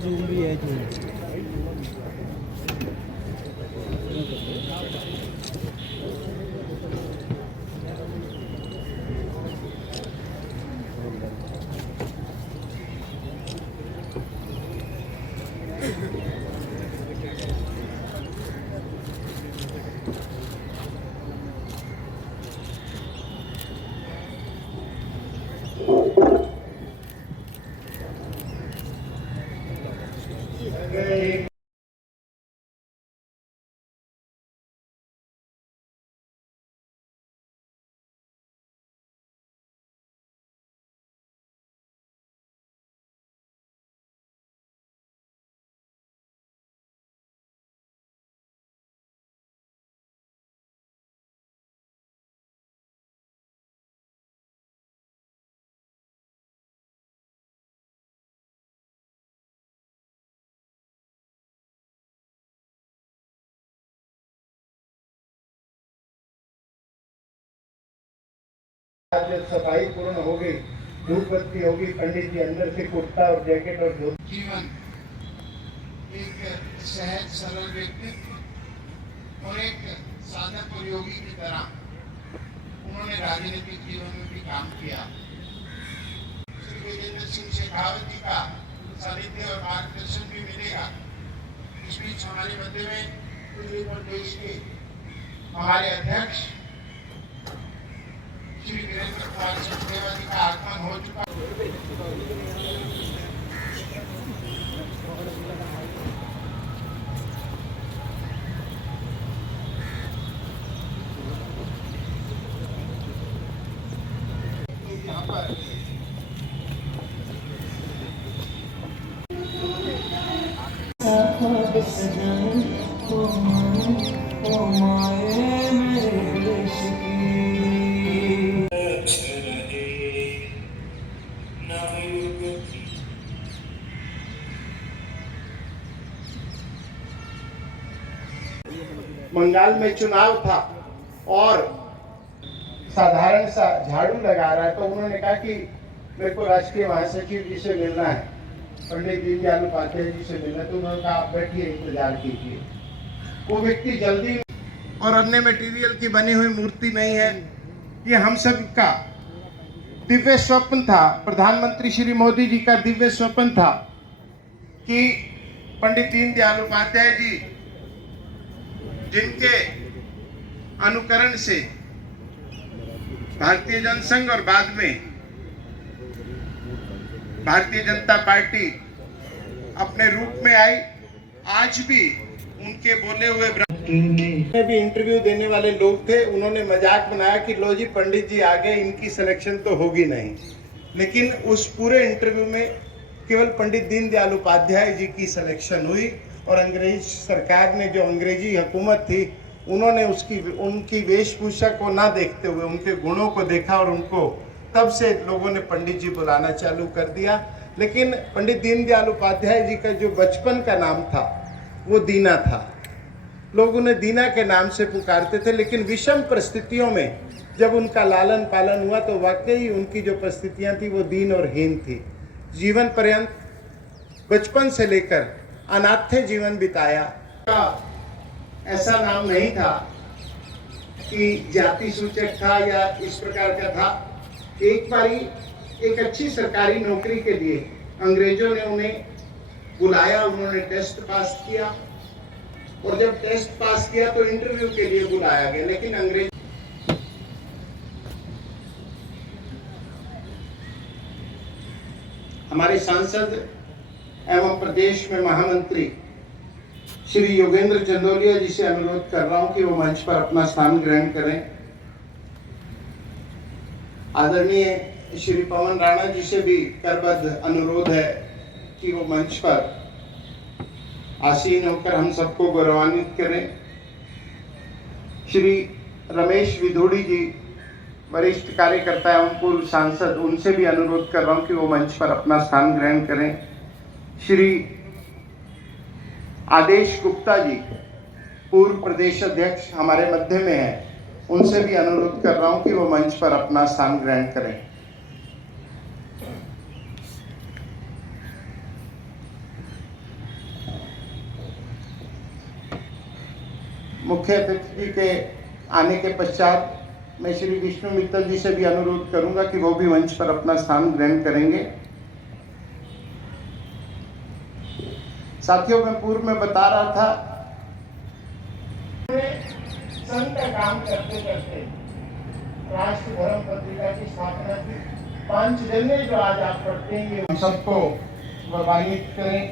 Zoom भी है zoom. जब सफाई पूर्ण हो गई, धूप बत्ती होगी, पंडित जी अंदर से कुर्ता और जैकेट और धोती। जीवन एक सहज सरल व्यक्तित्व और एक साधक और योगी की तरह उन्होंने राजनीतिक जीवन में भी काम किया। श्री विजेंद्र सिंह शेखावत जी का सानिध्य और मार्गदर्शन भी मिलेगा। इस बीच हमारे मध्य में पूर्वी प्रदेश के हमारे अध्यक्ष श्री वीरेंद्र कुमार सचदेवा जी का आगमन हो चुका। यहाँ पर बंगाल में चुनाव था और साधारण सा झाड़ू लगा रहा है, तो उन्होंने कहा कि मेरे को राष्ट्रीय महासचिव जी से मिलना है, पंडित दीनदयाल उपाध्याय जी से मिलना। तो उन्होंने कहा आप बैठिए, इंतजार कीजिए। वो व्यक्ति जल्दी और अन्य मटेरियल की बनी हुई मूर्ति नहीं है। ये हम सब का दिव्य स्वप्न था, प्रधानमंत्री श्री मोदी जी का दिव्य स्वप्न था कि पंडित दीनदयाल उपाध्याय जी जिनके अनुकरण से भारतीय जनसंघ और बाद में भारतीय जनता पार्टी अपने रूप में आई, आज भी उनके बोले हुए में भी इंटरव्यू देने वाले लोग थे। उन्होंने मजाक बनाया कि लो जी पंडित जी आ गए, इनकी सिलेक्शन तो होगी नहीं। लेकिन उस पूरे इंटरव्यू में केवल पंडित दीनदयाल उपाध्याय जी की सिलेक्शन हुई और अंग्रेज सरकार ने, जो अंग्रेजी हुकूमत थी, उन्होंने उनकी वेशभूषा को ना देखते हुए उनके गुणों को देखा और उनको तब से लोगों ने पंडित जी बुलाना चालू कर दिया। लेकिन पंडित दीनदयाल उपाध्याय जी का जो बचपन का नाम था वो दीना था। लोग उन्हें दीना के नाम से पुकारते थे। लेकिन विषम परिस्थितियों में जब उनका लालन पालन हुआ तो वाकई उनकी जो परिस्थितियां थी वो दीन और हीन थी। जीवन पर्यंत बचपन से लेकर अनाथ्य जीवन बिताया। ऐसा नाम नहीं था कि जाति सूचक था या इस प्रकार का था। एक बारी एक अच्छी सरकारी नौकरी के लिए अंग्रेजों ने उन्हें बुलाया, उन्होंने टेस्ट पास किया और जब टेस्ट पास किया तो इंटरव्यू के लिए बुलाया गया। लेकिन अंग्रेज हमारे सांसद एवं प्रदेश में महामंत्री श्री योगेंद्र चंदोलिया जी से अनुरोध कर रहा हूं कि वो मंच पर अपना स्थान ग्रहण करें। आदरणीय श्री पवन राणा जी से भी करबद्ध अनुरोध है कि वो मंच पर आसीन होकर हम सबको गौरवान्वित करें। श्री रमेश विधोड़ी जी, वरिष्ठ कार्यकर्ता एवं पूर्व सांसद, उनसे भी अनुरोध कर रहा हूं कि वो मंच पर अपना स्थान ग्रहण करें। श्री आदेश गुप्ता जी, पूर्व प्रदेश अध्यक्ष, हमारे मध्य में हैं, उनसे भी अनुरोध कर रहा हूं कि वो मंच पर अपना स्थान ग्रहण करें। मुख्य अतिथि जी के आने के पश्चात मैं श्री विष्णु मित्तल जी से भी अनुरोध करूंगा कि वो भी मंच पर अपना स्थान ग्रहण करेंगे। साथियों, मैं पूर्व में बता रहा था, संघ का काम करते करते राष्ट्र धर्म पत्रिका की स्थापना की। 5 जने जो आज आप पढ़ते हैं, ये हम सबको गौरवान्वित करें,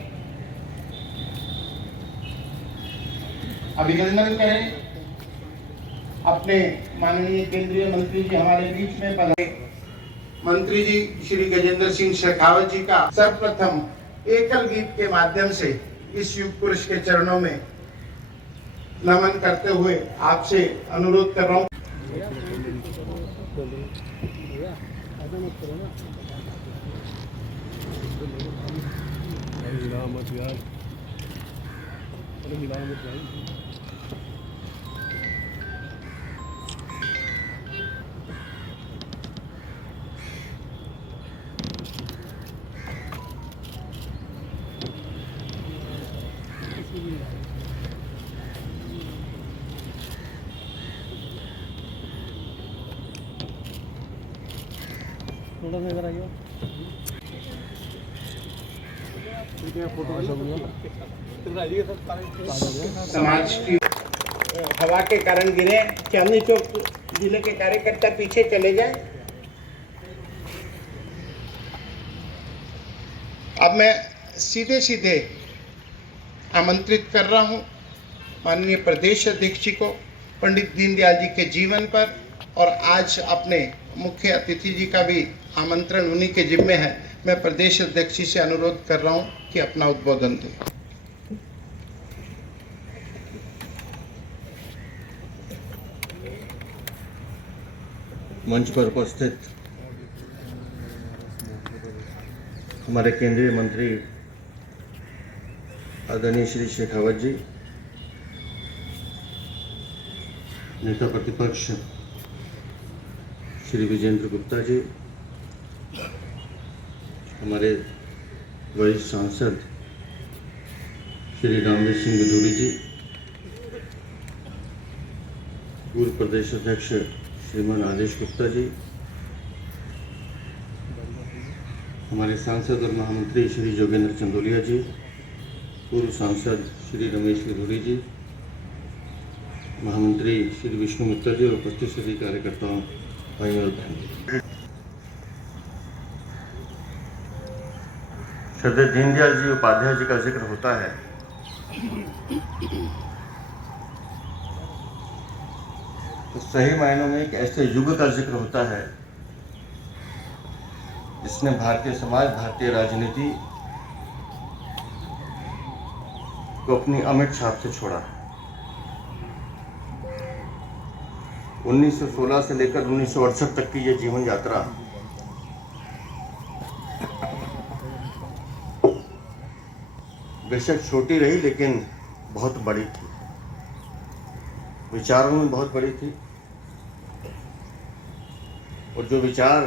अभिनंदन करें। अपने माननीय केंद्रीय मंत्री जी हमारे बीच में पधारे, मंत्री जी श्री गजेंद्र सिंह शेखावत जी का सर्वप्रथम एकल गीत के माध्यम से इस युग पुरुष के चरणों में नमन करते हुए आपसे अनुरोध कर रहा हूँ। थोड़ा सा इधर आइए। समाज की हवा के कारण गिरे, चांदनी चौक जिले के कार्यकर्ता पीछे चले जाए। अब मैं सीधे सीधे आमंत्रित कर रहा हूं माननीय प्रदेश अध्यक्ष जी को पंडित दीनदयाल जी के जीवन पर, और आज अपने मुख्य अतिथि जी का भी आमंत्रण उन्हीं के जिम्मे है। मैं प्रदेश अध्यक्ष जी से अनुरोध कर रहा हूं कि अपना उद्बोधन दें। मंच पर उपस्थित हमारे केंद्रीय मंत्री आदरणीय श्री शेखावत जी, नेता प्रतिपक्ष श्री विजेंद्र गुप्ता जी, हमारे वरिष्ठ सांसद श्री रामवीर सिंह विधूरी जी, पूर्व प्रदेश अध्यक्ष श्रीमान आदेश गुप्ता जी, हमारे सांसद और महामंत्री श्री जोगेंद्र चंदोलिया जी, पूर्व सांसद श्री रमेश विधूरी जी, महामंत्री श्री विष्णु मित्तल जी और उपस्थित सभी कार्यकर्ताओं, भाइयों और बहनों। श्रद्धेय दीनदयाल जी उपाध्याय जी का जिक्र होता है तो सही मायनों में एक ऐसे युग का जिक्र होता है जिसने भारतीय समाज, भारतीय राजनीति को अपनी अमिट छाप से छोड़ा। 1916 से लेकर 1968 तक की ये जीवन यात्रा बेशक छोटी रही लेकिन बहुत बड़ी थी, विचारों में बहुत बड़ी थी, और जो विचार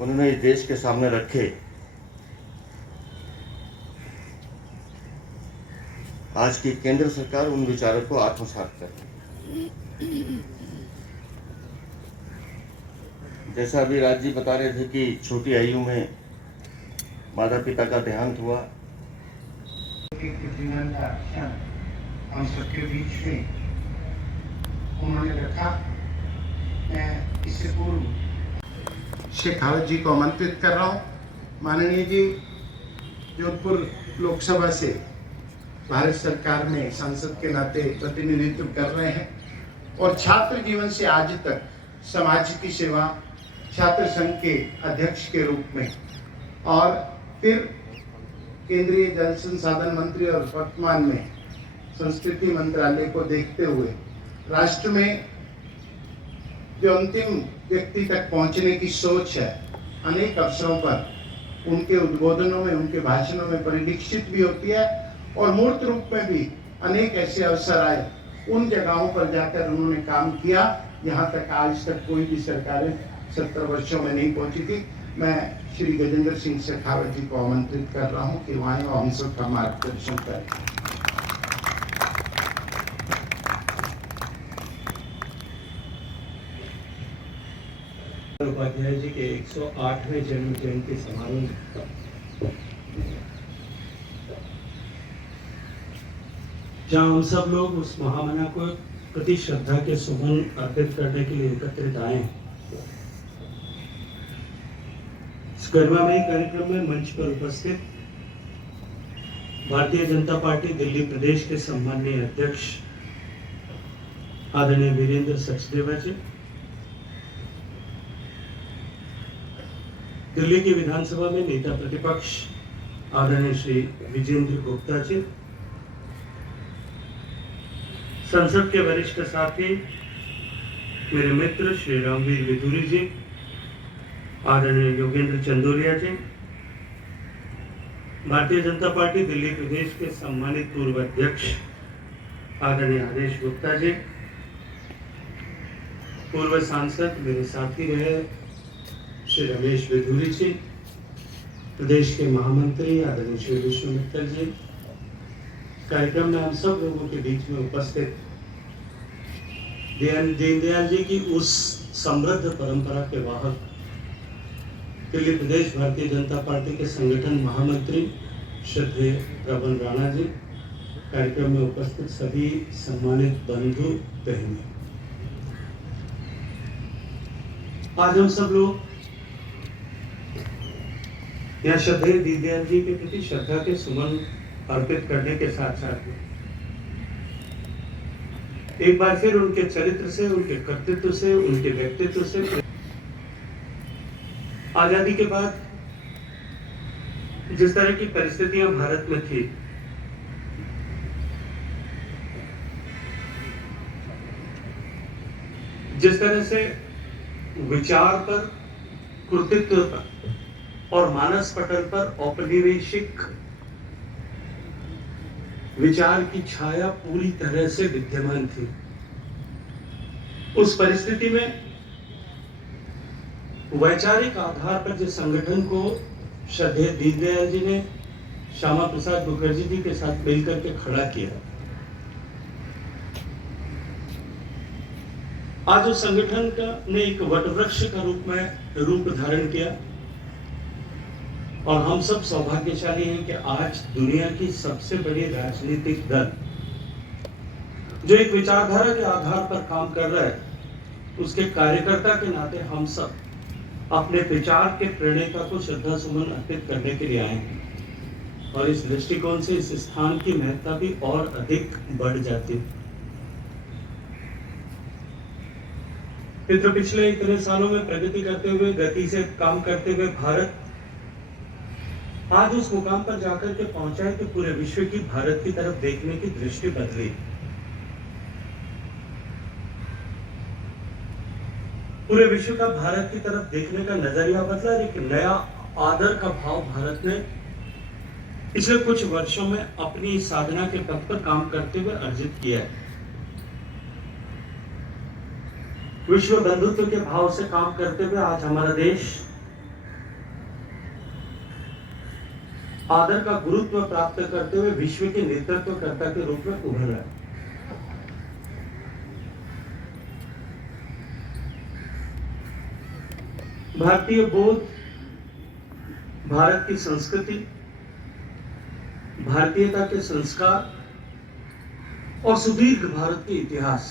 उन्होंने इस देश के सामने रखे, आज की केंद्र सरकार उन विचारों को आत्मसात कर रही है। जैसा अभी राज जी बता रहे थे कि छोटी आयु में माता पिता का देहांत हुआ, जीवन का क्षण हम सबके बीच में उन्होंने रखा। मैं इससे पूर्व शेखावत जी को आमंत्रित कर रहा हूँ। माननीय जी जोधपुर लोकसभा से भारत सरकार में सांसद के नाते प्रतिनिधित्व कर रहे हैं और छात्र जीवन से आज तक समाज की सेवा, छात्र संघ के अध्यक्ष के रूप में, और फिर केंद्रीय जल संसाधन मंत्री और वर्तमान में संस्कृति मंत्रालय को देखते हुए राष्ट्र में जो अंतिम व्यक्ति तक पहुंचने की सोच है, अनेक अवसरों पर उनके उद्बोधनों में, उनके भाषणों में परिलक्षित भी होती है, और मूर्त रूप में भी अनेक ऐसे अवसर आए, उन जगहों पर जाकर उन्होंने काम किया यहाँ तक आज तक कोई भी सरकारें 70 वर्षों में नहीं पहुंची थी। मैं श्री गजेंद्र सिंह शेखावत जी को आमंत्रित कर रहा हूं कि वहाँ हम सबका मार्गदर्शन करें। उपाध्याय जी के 108वें जन्म जयंती समारोह में जहाँ हम सब लोग उस महामना को प्रति श्रद्धा के सुमन अर्पित करने के लिए एकत्रित आए हैं। इस गरिमामयी कार्यक्रम में मंच पर उपस्थित भारतीय जनता पार्टी दिल्ली प्रदेश के सम्माननीय अध्यक्ष आदरणीय वीरेंद्र सचदेवा जी, दिल्ली की विधानसभा में नेता प्रतिपक्ष आदरणीय श्री विजेंद्र गुप्ता जी, संसद के वरिष्ठ साथी मेरे मित्र श्री रामवीर विधुरी जी, आदरणीय योगेंद्र चंदोलिया जी, भारतीय जनता पार्टी दिल्ली प्रदेश के सम्मानित पूर्व अध्यक्ष आदरणीय आदेश गुप्ता जी, पूर्व सांसद मेरे साथी रहे श्री रमेश विधुरी जी, प्रदेश के महामंत्री आदरणीय श्री विश्व मित्तल जी, कार्यक्रम में हम सब लोगों के बीच में उपस्थित दीनदयाल जी की उस समृद्ध परंपरा के वाहक दिल्ली प्रदेश भारतीय जनता पार्टी के संगठन महामंत्री श्रद्धेय प्रबल राणा जी, कार्यक्रम में उपस्थित सभी सम्मानित बंधु बहनें, आज हम सब लोग यहाँ श्रद्धेय दीनदयाल जी के प्रति श्रद्धा के सुमन अर्पित करने के साथ साथ एक बार फिर उनके चरित्र से, उनके कर्तृत्व से, उनके व्यक्तित्व से, आजादी के बाद जिस तरह की परिस्थितियां भारत में थी, जिस तरह से विचार पर, कृतित्व पर और मानस पटल पर औपनिवेशिक विचार की छाया पूरी तरह से विद्यमान थी, उस परिस्थिति में वैचारिक आधार पर जिस संगठन को श्रद्धेय दीनदयाल जी ने श्यामा प्रसाद मुखर्जी जी के साथ मिलकर के खड़ा किया, आज उस संगठन का ने एक वटवृक्ष का रूप धारण किया और हम सब सौभाग्यशाली हैं कि आज दुनिया की सबसे बड़ी राजनीतिक दल जो एक विचारधारा के आधार पर काम कर रहा है, उसके कार्यकर्ता के नाते हम सब अपने विचार के प्रणेता को श्रद्धा सुमन अर्पित करने के लिए आए हैं और इस दृष्टिकोण से इस स्थान की महत्ता भी और अधिक बढ़ जाती है। पिछले इतने सालों में प्रगति करते हुए, गति से काम करते हुए भारत आज उस मुकाम पर जाकर के पहुंचा है कि पूरे विश्व की भारत की तरफ देखने की दृष्टि बदली, पूरे विश्व का भारत की तरफ देखने का नजरिया बदला। एक नया आदर का भाव भारत ने पिछले कुछ वर्षों में अपनी साधना के पथ पर काम करते हुए अर्जित किया है। विश्व बंधुत्व के भाव से काम करते हुए आज हमारा देश आदर का गुरुत्व प्राप्त करते हुए विश्व के नेतृत्वकर्ता के रूप में उभर रहा है। भारतीय बोध, भारत की संस्कृति, भारतीयता के संस्कार और सुदीर्घ भारत के इतिहास,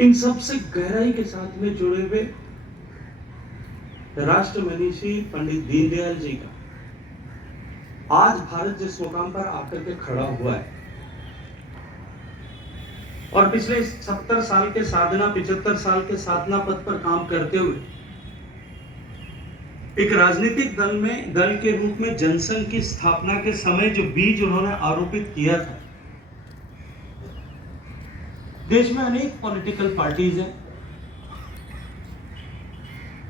इन सब से गहराई के साथ में जुड़े हुए राष्ट्र मनीषी पंडित दीनदयाल जी का आज भारत जिस मुकाम पर आकर के खड़ा हुआ है और पिछले 70 साल के साधना, 75 साल के साधना पथ पर काम करते हुए एक राजनीतिक दल के रूप में जनसंघ की स्थापना के समय जो बीज उन्होंने आरोपित किया था, देश में अनेक पॉलिटिकल पार्टीज हैं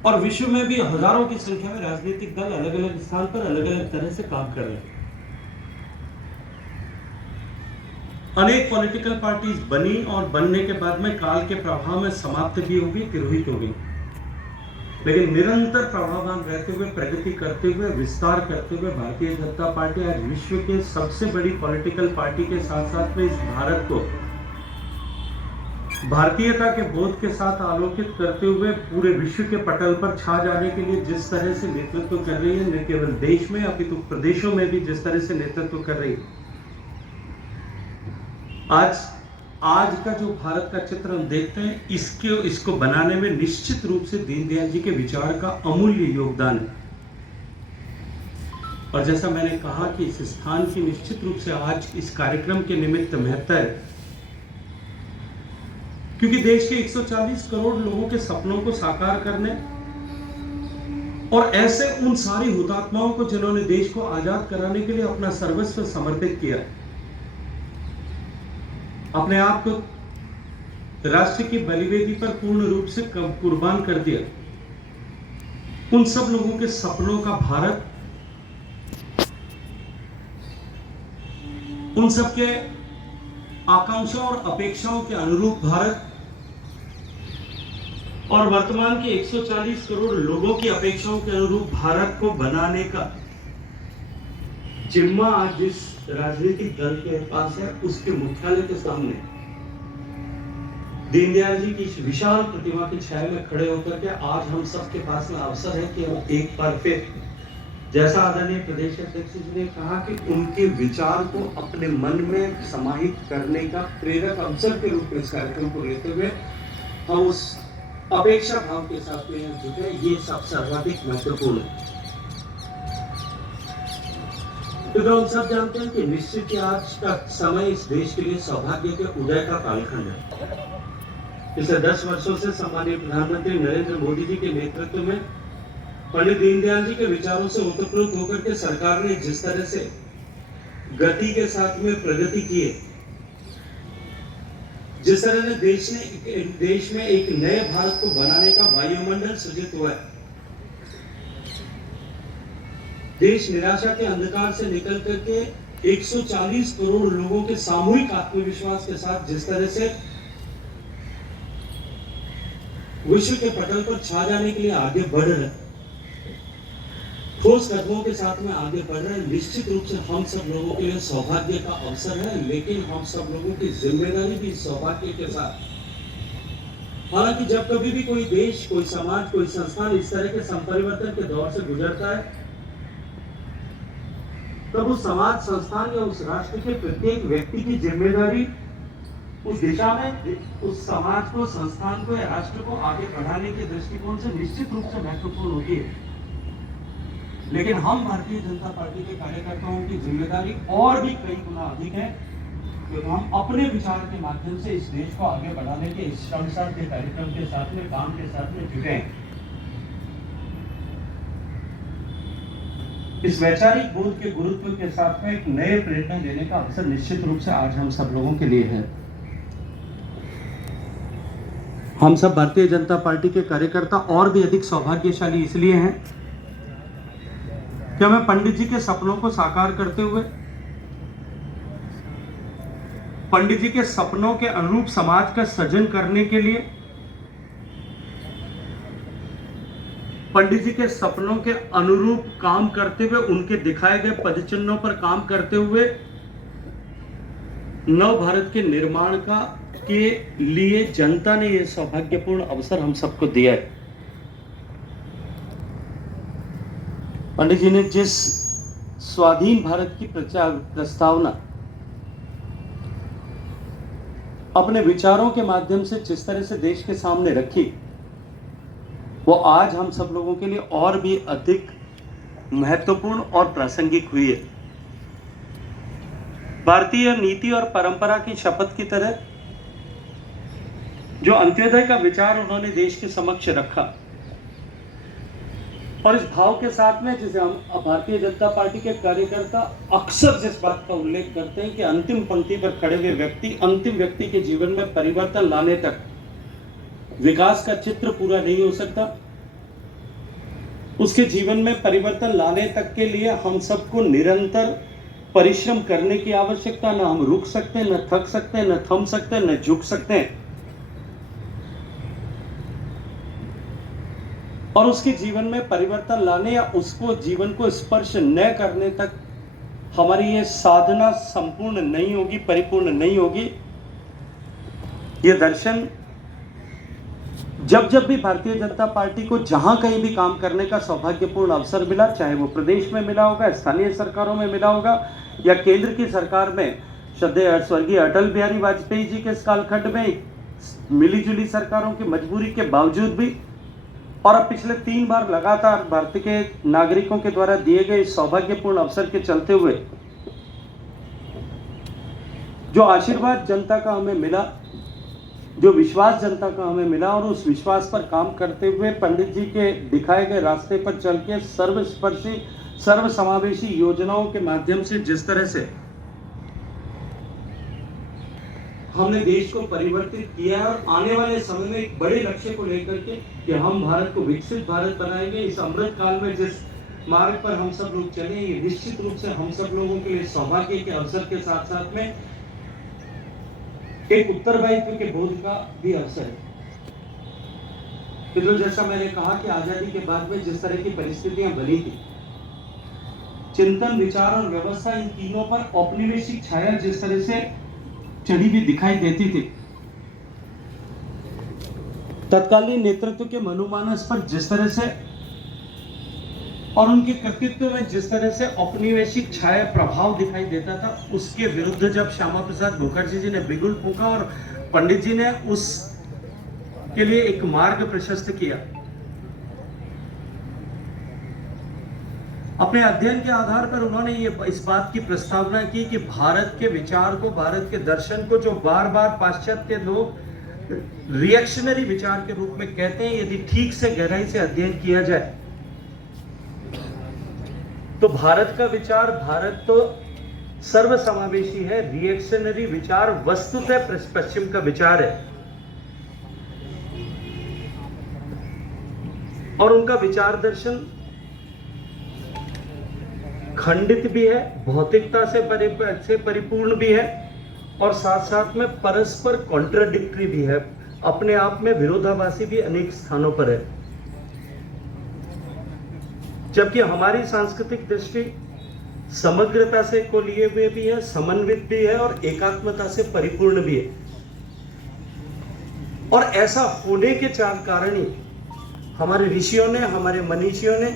और विश्व में भी हजारों की संख्या में राजनीतिक दल अलग अलग स्थान पर अलग अलग तरह से काम कर रहे हैं। अनेक पॉलिटिकल पार्टीज बनी और बनने के बाद में काल के प्रभाव में समाप्त भी हो गई, तिरोहित हो गई, लेकिन निरंतर प्रभाववान रहते हुए, प्रगति करते हुए, विस्तार करते हुए भारतीय जनता पार्टी आज विश्व के सबसे बड़ी पॉलिटिकल पार्टी के साथ साथ में इस भारत को भारतीयता के बोध के साथ आलोकित करते हुए पूरे विश्व के पटल पर छा जाने के लिए जिस तरह से नेतृत्व कर रही है, न केवल देश में अपितु प्रदेशों में भी जिस तरह से नेतृत्व कर रही है, आज का जो भारत का चित्र हम देखते हैं, इसको बनाने में निश्चित रूप से दीनदयाल जी के विचार का अमूल्य योगदान है। और जैसा मैंने कहा कि इस स्थान की निश्चित रूप से आज इस कार्यक्रम के निमित्त महत्ता है, क्योंकि देश के 140 करोड़ लोगों के सपनों को साकार करने और ऐसे उन सारी हुतात्माओं को जिन्होंने देश को आजाद कराने के लिए अपना सर्वस्व समर्पित किया, अपने आप को राष्ट्र की बलिवेदी पर पूर्ण रूप से कुर्बान कर दिया, उन सब लोगों के सपनों का भारत, उन सब के आकांक्षाओं और अपेक्षाओं के अनुरूप भारत और वर्तमान के 140 करोड़ लोगों की अपेक्षाओं के अनुरूप भारत को बनाने का जिम्मा आज जिस राजनीतिक दल के पास है, उसके मुख्यालय के सामने दीनदयाल जी की इस विशाल प्रतिमा की छाया में खड़े होकर के आज हम सबके पास में अवसर है कि हम एक बार फिर, जैसा आदरणीय प्रदेश अध्यक्ष जी ने कहा, कि उनके विचार को अपने मन में समाहित करने का प्रेरक अवसर के रूप में इस कार्यक्रम को लेते हुए हम उस अपेक्षा भाव के साथ में जुटे, ये सबसे सर्वाधिक महत्वपूर्ण है। क्योंकि हम सब जानते हैं कि निश्चित ही आज का समय इस देश के लिए सौभाग्य के उदय का कालखंड है। पिछले 10 वर्षों से सम्मानीय प्रधानमंत्री नरेंद्र मोदी जी के नेतृत्व में पंडित दीनदयाल जी के विचारों से ओतप्रोत होकर के सरकार ने जिस तरह से गति के साथ में प्रगति की है, जिस तरह ने देश में एक नए भारत को बनाने का वायुमंडल सृजित हुआ है, देश निराशा के अंधकार से निकल करके 140 करोड़ लोगों के सामूहिक आत्मविश्वास के साथ जिस तरह से विश्व के पटल पर छा जाने के लिए आगे बढ़ रहे, ठोस कदमों के साथ में आगे बढ़ रहे हैं, निश्चित रूप से हम सब लोगों के लिए सौभाग्य का अवसर है। लेकिन हम सब लोगों की जिम्मेदारी भी सौभाग्य के साथ, हालांकि जब कभी भी कोई देश, कोई समाज, कोई संस्थान इस तरह के संपरिवर्तन के दौर से गुजरता है, तब उस समाज, संस्थान या उस राष्ट्र के प्रत्येक व्यक्ति की जिम्मेदारी उस दिशा में उस समाज को, संस्थान को या राष्ट्र को आगे बढ़ाने के दृष्टिकोण से निश्चित रूप से महत्वपूर्ण होती है। लेकिन हम भारतीय जनता पार्टी के कार्यकर्ताओं की जिम्मेदारी और भी कई गुना अधिक है, क्योंकि हम अपने विचार के माध्यम से इस देश को आगे बढ़ाने के इस श्रमसार के कार्यक्रम के साथ में, काम के साथ में जुटे हैं। इस वैचारिक बोध के गुरुत्व के साथ में एक नए प्रेरणा देने का अवसर निश्चित रूप से आज हम सब लोगों के लिए है। हम सब भारतीय जनता पार्टी के कार्यकर्ता और भी अधिक सौभाग्यशाली इसलिए हैं कि हमें पंडित जी के सपनों को साकार करते हुए, पंडित जी के सपनों के अनुरूप समाज का सृजन करने के लिए, पंडित जी के सपनों के अनुरूप काम करते हुए, उनके दिखाए गए पदचिन्हों पर काम करते हुए नव भारत के निर्माण के लिए जनता ने यह सौभाग्यपूर्ण अवसर हम सबको दिया है। पंडित जी ने जिस स्वाधीन भारत की प्रस्तावना अपने विचारों के माध्यम से जिस तरह से देश के सामने रखी, वो आज हम सब लोगों के लिए और भी अधिक महत्वपूर्ण और प्रासंगिक हुई है। भारतीय नीति और परंपरा की शपथ की तरह जो अंत्योदय का विचार उन्होंने देश के समक्ष रखा, और इस भाव के साथ में जिसे हम भारतीय जनता पार्टी के कार्यकर्ता अक्सर जिस बात का उल्लेख करते हैं कि अंतिम पंक्ति पर खड़े हुए व्यक्ति, अंतिम व्यक्ति के जीवन में परिवर्तन लाने तक विकास का चित्र पूरा नहीं हो सकता। उसके जीवन में परिवर्तन लाने तक के लिए हम सबको निरंतर परिश्रम करने की आवश्यकता, न हम रुक सकते, न थक सकते, न थम सकते, न झुक सकते। और उसके जीवन में परिवर्तन लाने या उसको जीवन को स्पर्श न करने तक हमारी ये साधना संपूर्ण नहीं होगी, परिपूर्ण नहीं होगी। ये दर्शन जब जब भी भारतीय जनता पार्टी को जहां कहीं भी काम करने का सौभाग्यपूर्ण अवसर मिला, चाहे वो प्रदेश में मिला होगा, स्थानीय सरकारों में मिला होगा या केंद्र की सरकार में श्रद्धेय स्वर्गीय अटल बिहारी वाजपेयी जी के इस कालखंड में मिली जुली सरकारों की मजबूरी के बावजूद भी, और अब पिछले 3 बार लगातार भारत के नागरिकों के द्वारा दिए गए सौभाग्यपूर्ण अवसर के चलते हुए जो आशीर्वाद जनता का हमें मिला, जो विश्वास जनता का हमें मिला, और उस विश्वास पर काम करते हुए पंडित जी के दिखाए गए रास्ते पर चल के सर्वस्पर्शी सर्वसमावेशी योजनाओं के माध्यम से जिस तरह से हमने देश को परिवर्तित किया और आने वाले समय में एक बड़े लक्ष्य को लेकर के कि हम भारत को विकसित भारत बनाएंगे, इस अमृत काल में जिस मार्ग पर हम सब लोग चले, ये निश्चित रूप से हम सब लोगों के लिए सौभाग्य के अवसर के साथ साथ में एक उत्तरदायित्व के बोध का भी अवसर है। तो जैसा मैंने कहा कि आजादी के बाद में जिस तरह की परिस्थितियां बनी थी, चिंतन, विचार और व्यवस्था, इन तीनों पर औपनिवेशिक छाया जिस तरह से चढ़ी हुई दिखाई देती थी, तत्कालीन नेतृत्व के मनोमानस पर जिस तरह से और उनके कृतित्व में जिस तरह से औपनिवेशिक छाया प्रभाव दिखाई देता था, उसके विरुद्ध जब श्यामा प्रसाद मुखर्जी जी ने बिगुल फूंका और पंडित जी ने उस के लिए एक मार्ग प्रशस्त किया, अपने अध्ययन के आधार पर उन्होंने इस बात की प्रस्तावना की कि भारत के विचार को, भारत के दर्शन को, जो बार बार पाश्चात्य लोग रिएक्शनरी विचार के रूप में कहते हैं, यदि ठीक से गहराई से अध्ययन किया जाए तो भारत का विचार, भारत तो सर्वसमावेशी है, रिएक्शनरी विचार वस्तुतः पश्चिम का विचार है, और उनका विचार दर्शन खंडित भी है, भौतिकता से परिपूर्ण भी है, और साथ साथ में परस्पर कॉन्ट्राडिक्टरी भी है, अपने आप में विरोधाभासी भी अनेक स्थानों पर है। जबकि हमारी सांस्कृतिक दृष्टि समग्रता से को लिए हुए भी है, समन्वित भी है और एकात्मता से परिपूर्ण भी है। और ऐसा होने के चार कारण ही हमारे ऋषियों ने, हमारे मनीषियों ने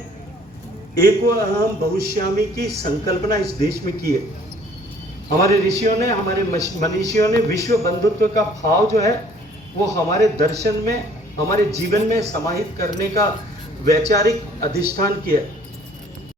एको अहम बहुश्यामी की संकल्पना इस देश में की है। हमारे ऋषियों ने, हमारे मनीषियों ने विश्व बंधुत्व का भाव जो है वो हमारे दर्शन में, हमारे जीवन में समाहित करने का वैचारिक अधिष्ठान किया।